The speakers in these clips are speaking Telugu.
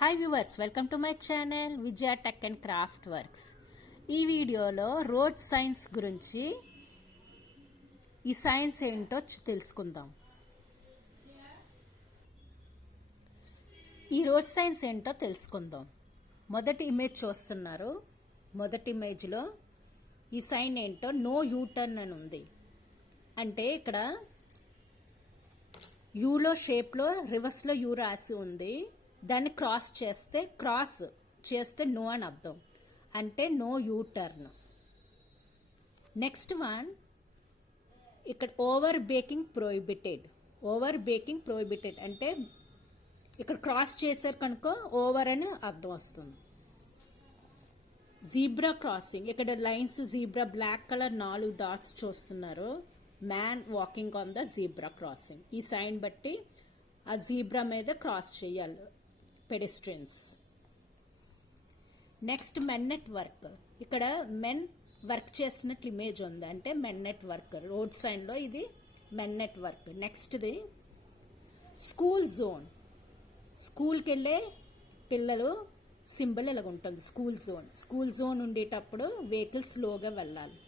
Hi viewers, welcome to my channel Vijaya tech and craft works. ఈ వీడియోలో రోడ్ సైన్స్ గురించి ఈ సైన్స్ ఏంటో తెలుసుకుందాం. ఈ రోడ్ సైన్స్ ఏంటో తెలుసుకుందాం. మొదటి ఇమేజ్ చూస్తున్నారు. మొదటి ఇమేజ్లో ఈ సైన్ ఏంటో నో యూ టర్న్ అని ఉంది. అంటే ఇక్కడ యూలో షేప్లో రివర్స్లో యూ రాసి ఉంది. దాన్ని క్రాస్ చేస్తే నో అని అర్థం. అంటే no U turn. Next one, ఇక్కడ ఓవర్ బేకింగ్ ప్రోహిబిటెడ్ అంటే ఇక్కడ క్రాస్ చేశారు కనుక ఓవర్ అని అర్థం వస్తుంది. జీబ్రా క్రాసింగ్, ఇక్కడ lines zebra black colour 4 dots చూస్తున్నారు. Man walking on the zebra crossing. ఈ సైన్ బట్టి ఆ జీబ్రా మీద క్రాస్ చేయాలి pedestrians. Next men at work, ఇక్కడ మెన్ వర్క్ చేసినట్లు ఇమేజ్ ఉంది. అంటే మెన్ నెట్ వర్క్ రోడ్ సైన్లో ఇది మెన్ నెట్ వర్క్. నెక్స్ట్ది స్కూల్ జోన్, స్కూల్కి వెళ్ళే పిల్లలు సింబల్ ఇలాగ ఉంటుంది. స్కూల్ జోన్ ఉండేటప్పుడు వెహికల్స్ స్లోగా వెళ్ళాలి.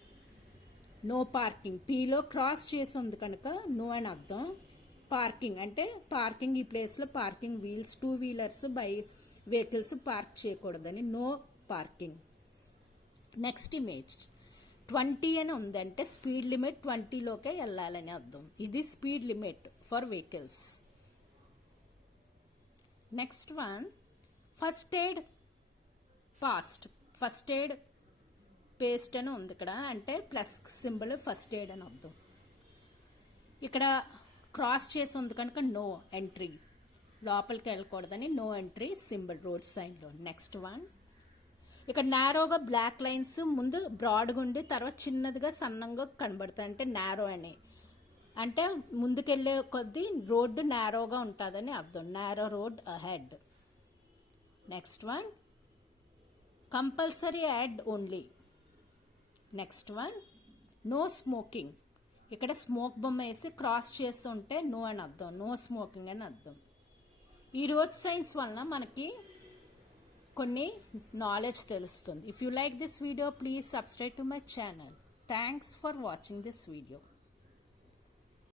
నో పార్కింగ్, పీలో క్రాస్ చేసి ఉంది కనుక నో అని అర్థం. పార్కింగ్ అంటే పార్కింగ్, ఈ ప్లేస్లో parking wheels 2 wheelers vehicles park చేయకూడదని నో పార్కింగ్. నెక్స్ట్ ఇమేజ్ 20 అని ఉందంటే స్పీడ్ లిమిట్ 20లోకే వెళ్ళాలని అర్థం. ఇది speed limit for vehicles. Next one, first aid post అని ఉంది ఇక్కడ. అంటే ప్లస్ సింబల్ ఫస్ట్ ఎయిడ్ అని అర్థం. ఇక్కడ క్రాస్ చేసి ఉంది కనుక నో ఎంట్రీ, లోపలికి వెళ్ళకూడదని నో ఎంట్రీ సింబల్ రోడ్ సైన్లో. నెక్స్ట్ వన్, ఇక్కడ నారోగా బ్లాక్ లైన్స్ ముందు బ్రాడ్గా ఉండి తర్వాత చిన్నదిగా సన్నంగా కనబడతాయి. అంటే నారో అని అంటే ముందుకెళ్ళే కొద్దీ రోడ్డు నారోగా ఉంటుందని అర్థం. Narrow road ahead. Next one, compulsory ahead only. Next one, no smoking, ఇక్కడ స్మోక్ బొమ్మ వేసి క్రాస్ చేస్తుంటే నో అని అర్థం. నో స్మోకింగ్ అని అర్థం. ఈ రోడ్ సైన్స్ వలన మనకి కొన్ని నాలెడ్జ్ తెలుస్తుంది. If you like this video, please subscribe to my channel. Thanks for watching this video.